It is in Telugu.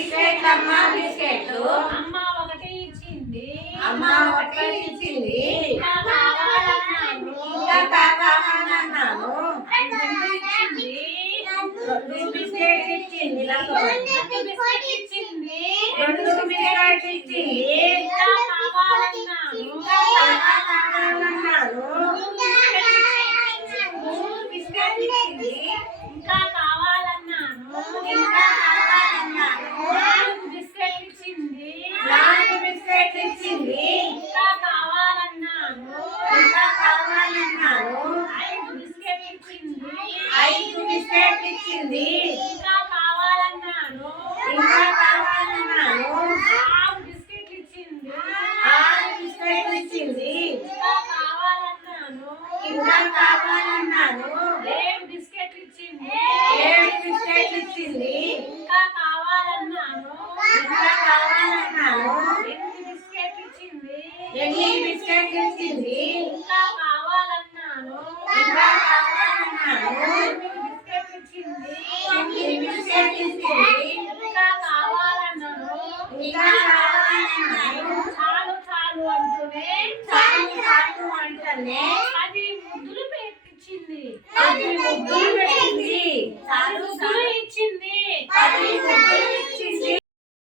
బిస్కెట్లమ్మ బిస్కెట్లు అమ్మ ఒకటి ఇచ్చింది అమ్మ ఒకటి ఇచ్చింది ఇంకా కావాలన్నాను ఇంకా కావాలన్నాను ఇచ్చింది బిస్కెట్ ఇచ్చింది బిస్కెట్ ఇచ్చింది రెండు బిస్కెట్ ఇచ్చింది ఇంకా కావాలన్నాను కావాలన్నాను బిస్కెట్ ఇచ్చింది ఇంకా కావాలన్నాను ఇంకా కావాలన్నాను బిస్కెట్ ఇచ్చింది నాలుగు బిస్కెట్ ఇచ్చింది ఇంకా కావాలన్నాను ఇంకా కావాలన్నాను ఐదు బిస్కెట్ ఇచ్చింది ఐదు బిస్కెట్ ఇచ్చింది ఇంకా కావాలన్నాను ఇంకా కావాలన్నాను ఆరు బిస్కెట్ ఇచ్చింది ఆరు బిస్కెట్ ఇచ్చింది ఇంకా కావాలన్నాను ఇంకా కావాలన్నాను ఏడు బిస్కెట్ ఇచ్చింది ఏడు బిస్కెట్ ఇచ్చింది ఇంకా కావాలన్నాను ఇంకా కావాలన్నాను ఎనిమిది బిస్కెట్ ఇచ్చింది ఎనిమిది బిస్కెట్ ఇచ్చింది ఇంకా కావాలన్నాను ఇంకా కావాలన్నాను ఎనిమిది బిస్కెట్ ఇచ్చింది ఎనిమిది బిస్కెట్ ఇచ్చింది ఇంకా కావాలన్నాను ఇంకా కావాలన్నాను చాలు చాలు అంటూనే చాలు చాలు అంటనే 10 ముద్దులు పెట్టించింది 10 ముద్దులు పెట్టింది చాలు ముద్దులు ఇచ్చింది 10 ముద్దులు ఇచ్చింది